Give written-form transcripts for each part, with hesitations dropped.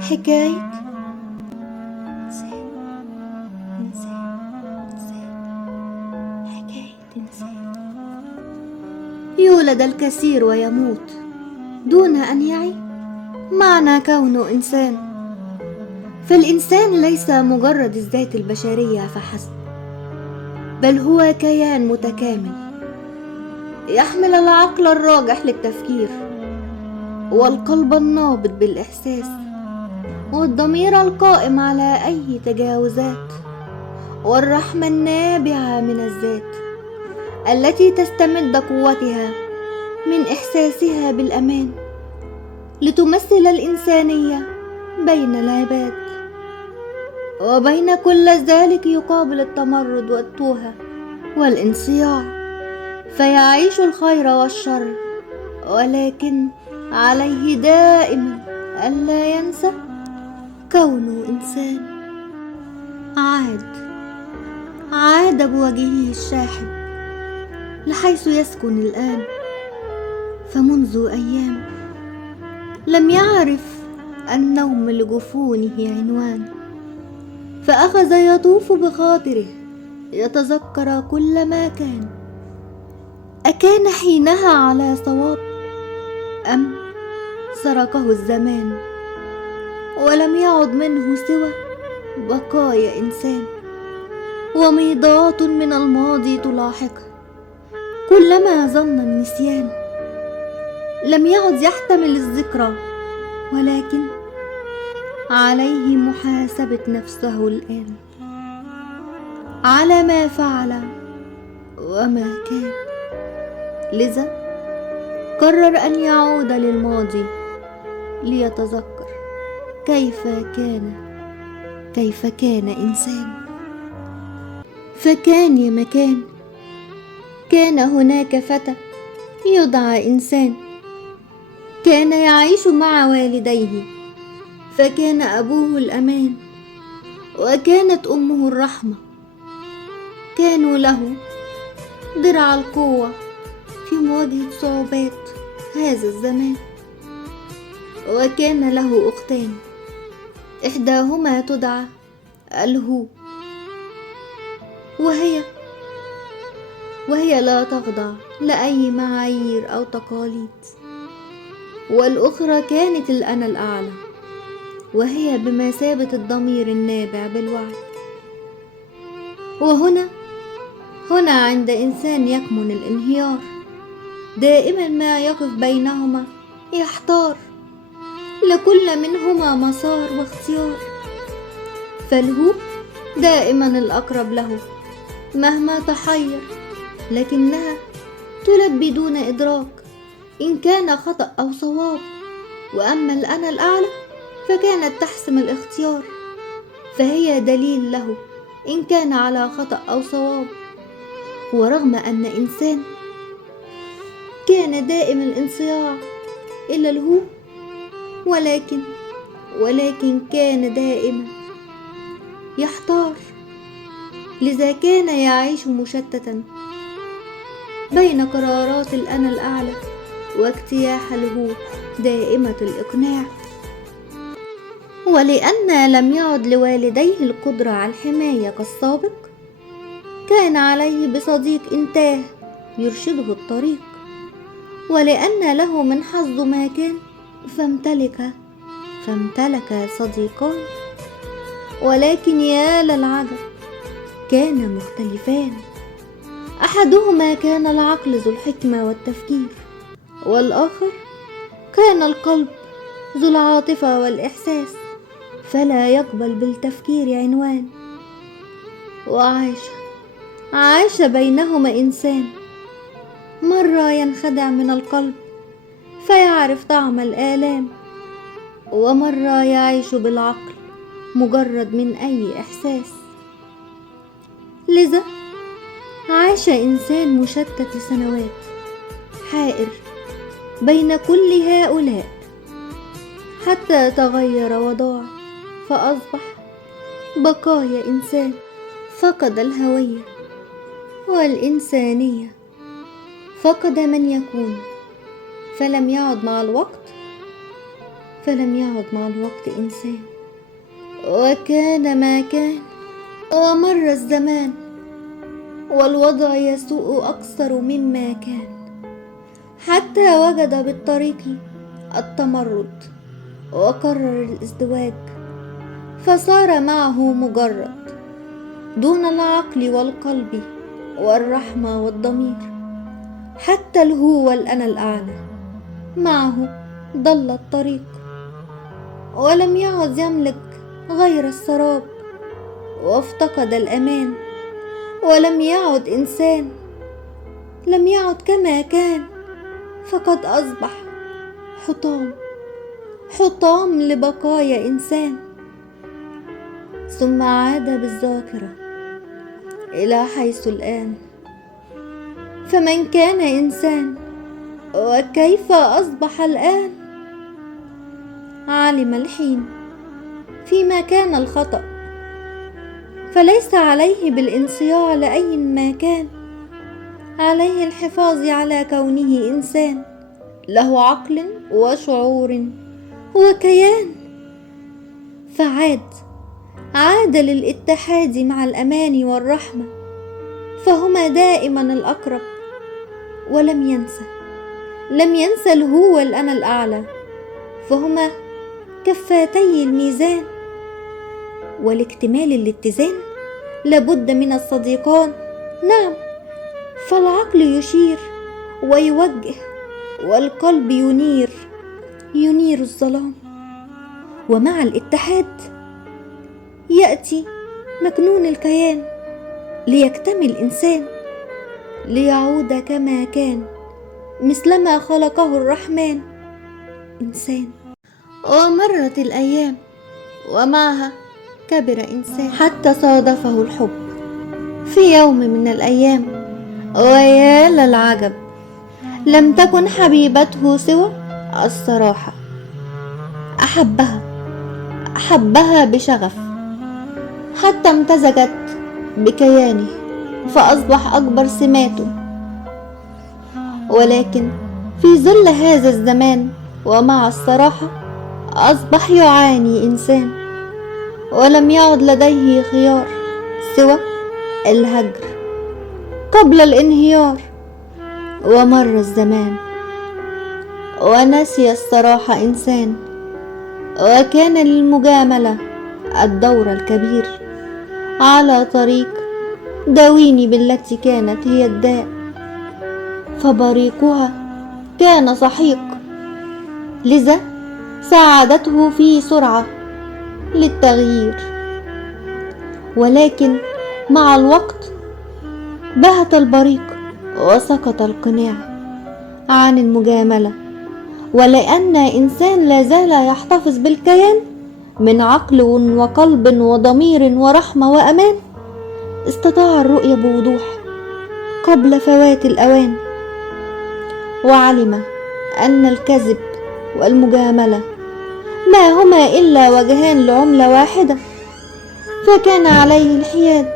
حكاية إنسان إنسان حكاية إنسان يولد الكثير ويموت دون أن يعي معنى كونه إنسان. فالإنسان ليس مجرد الذات البشرية فحسب، بل هو كيان متكامل يحمل العقل الراجح للتفكير، والقلب النابض بالإحساس، والضمير القائم على أي تجاوزات، والرحمة النابعة من الذات التي تستمد قوتها من إحساسها بالأمان لتمثل الإنسانية بين العباد. وبين كل ذلك يقابل التمرد والتوهة والانصياع، فيعيش الخير والشر، ولكن عليه دائما ألا ينسى كونه إنسان. عاد بوجهه الشاحب لحيث يسكن الآن، فمنذ أيام لم يعرف النوم لجفونه عنوان، فأخذ يطوف بخاطره يتذكر كل ما كان. أكان حينها على صواب أم سرقه الزمان، ولم يعد منه سوى بقايا إنسان وميضات من الماضي تلاحقه كلما ظن النسيان. لم يعد يحتمل الذكرى، ولكن عليه محاسبة نفسه الآن على ما فعل وما كان. لذا قرر أن يعود للماضي ليتذكر كيف كان إنسان. فكان يا مكان، كان هناك فتى يدعى إنسان، كان يعيش مع والديه، فكان أبوه الأمان وكانت أمه الرحمة. كانوا له درع القوة في مواجهة صعوبات هذا الزمان. وكان له أختان، إحداهما تدعى الهو، وهي لا تخضع لأي معايير أو تقاليد. والأخرى كانت الأنا الأعلى، وهي بمثابة الضمير النابع بالوعي. وهنا عند إنسان يكمن الانهيار، دائما ما يقف بينهما يحتار، لكل منهما مسار واختيار. فالهو دائما الأقرب له مهما تحير، لكنها تلبي دون إدراك إن كان خطأ أو صواب. وأما الأنا الأعلى فكانت تحسم الاختيار، فهي دليل له إن كان على خطأ أو صواب. ورغم أن إنسان كان دائم الانصياع إلى الهو، ولكن كان دائما يحتار. لذا كان يعيش مشتتا بين قرارات الأنا الأعلى واجتياح الهو دائمة الإقناع. ولأن لم يعد لوالديه القدرة على الحماية كالسابق، كان عليه بصديق إنتاه يرشده الطريق. ولأن له من حظ ما كان، فامتلك صديقان، ولكن يا للعجب كان مختلفان. أحدهما كان العقل ذو الحكمة والتفكير، والآخر كان القلب ذو العاطفة والإحساس، فلا يقبل بالتفكير عنوان. وعاش بينهما إنسان مرة ينخدع من القلب فيعرف طعم الآلام، ومرة يعيش بالعقل مجرد من أي إحساس. لذا عاش إنسان مشتت سنوات حائر بين كل هؤلاء، حتى تغير وضاع، فأصبح بقايا إنسان فقد الهوية والإنسانية، فقد من يكون، فلم يعد مع الوقت فلم يعد مع الوقت إنسان، وكان ما كان. ومر الزمان والوضع يسوء أكثر مما كان، حتى وجد بالطريق التمرد وقرر الازدواج، فصار معه مجرد دون العقل والقلب والرحمة والضمير. حتى الهو والأنا الأعلى معه ضل الطريق، ولم يعد يملك غير السراب، وافتقد الأمان، ولم يعد إنسان، لم يعد كما كان، فقد أصبح حطام لبقايا إنسان. ثم عاد بالذاكرة إلى حيث الآن، فمن كان إنسان وكيف أصبح الآن؟ علم الحين فيما كان الخطأ، فليس عليه بالانصياع لأي ما كان، عليه الحفاظ على كونه إنسان له عقل وشعور وكيان. عاد للاتحاد مع الأمان والرحمة، فهما دائما الأقرب. ولم ينسى الهو والأنا الأعلى، فهما كفاتي الميزان. ولاكتمال الاتزان لابد من الصديقان، نعم، فالعقل يشير ويوجه، والقلب ينير الظلام. ومع الاتحاد يأتي مكنون الكيان، ليكتمل الإنسان، ليعود كما كان مثلما خلقه الرحمن إنسان. ومرت الأيام ومعها كبر إنسان، حتى صادفه الحب في يوم من الأيام. ويا للعجب، لم تكن حبيبته سوى الصراحة. أحبها بشغف، حتى امتزجت بكيانه، فأصبح أكبر سماته. ولكن في ظل هذا الزمان ومع الصراحة أصبح يعاني إنسان، ولم يعد لديه خيار سوى الهجر قبل الانهيار. ومر الزمان ونسي الصراحة إنسان، وكان للمجاملة الدور الكبير على طريق داويني بالتي كانت هي الداء، فبريقها كان سحيق، لذا ساعدته في سرعة للتغيير. ولكن مع الوقت بهت البريق وسقط القناع عن المجاملة، ولأن إنسان لا زال يحتفظ بالكيان من عقل وقلب وضمير ورحمة وأمان، استطاع الرؤية بوضوح قبل فوات الأوان، وعلم أن الكذب والمجاملة ما هما إلا وجهان لعملة واحدة، فكان عليه الحياد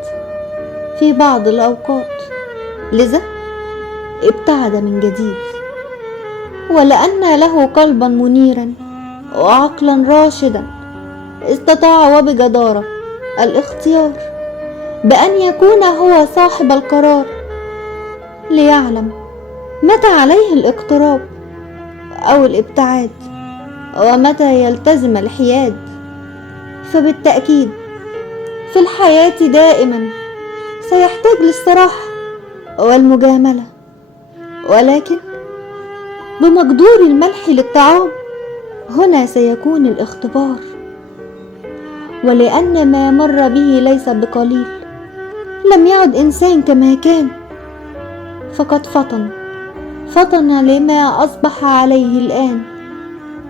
في بعض الأوقات، لذا ابتعد من جديد. ولأن له قلبا منيرا وعقلا راشدا، استطاع وبجدارة الاختيار بأن يكون هو صاحب القرار، ليعلم متى عليه الاقتراب أو الابتعاد، ومتى يلتزم الحياد. فبالتأكيد في الحياة دائما سيحتاج للصراحة والمجاملة، ولكن بمقدور الملح للطعام هنا سيكون الاختبار. ولأن ما مر به ليس بقليل، لم يعد إنسان كما كان، فقد فطن لما أصبح عليه الآن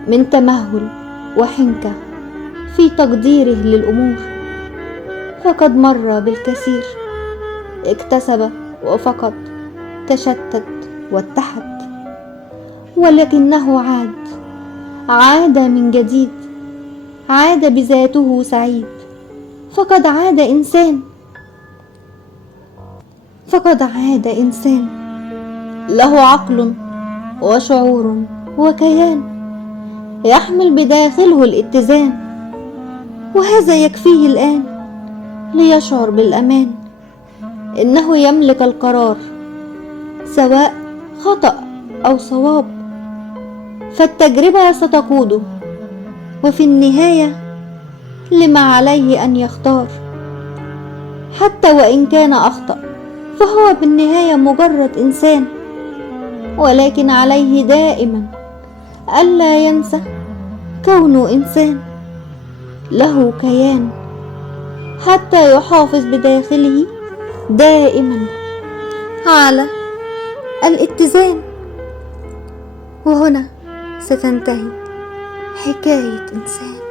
من تمهل وحنكة في تقديره للأمور. فقد مر بالكثير، اكتسب وفقد، تشتت واتحد، ولكنه عاد من جديد، عاد بذاته سعيد، فقد عاد إنسان له عقل وشعور وكيان، يحمل بداخله الاتزان، وهذا يكفيه الآن ليشعر بالأمان. إنه يملك القرار سواء خطأ أو صواب، فالتجربة ستقوده، وفي النهاية لما عليه أن يختار. حتى وإن كان أخطأ فهو بالنهاية مجرد إنسان، ولكن عليه دائما ألا ينسى كونه إنسان له كيان، حتى يحافظ بداخله دائما على الاتزان. وهنا ستنتهي حكاية إنسان.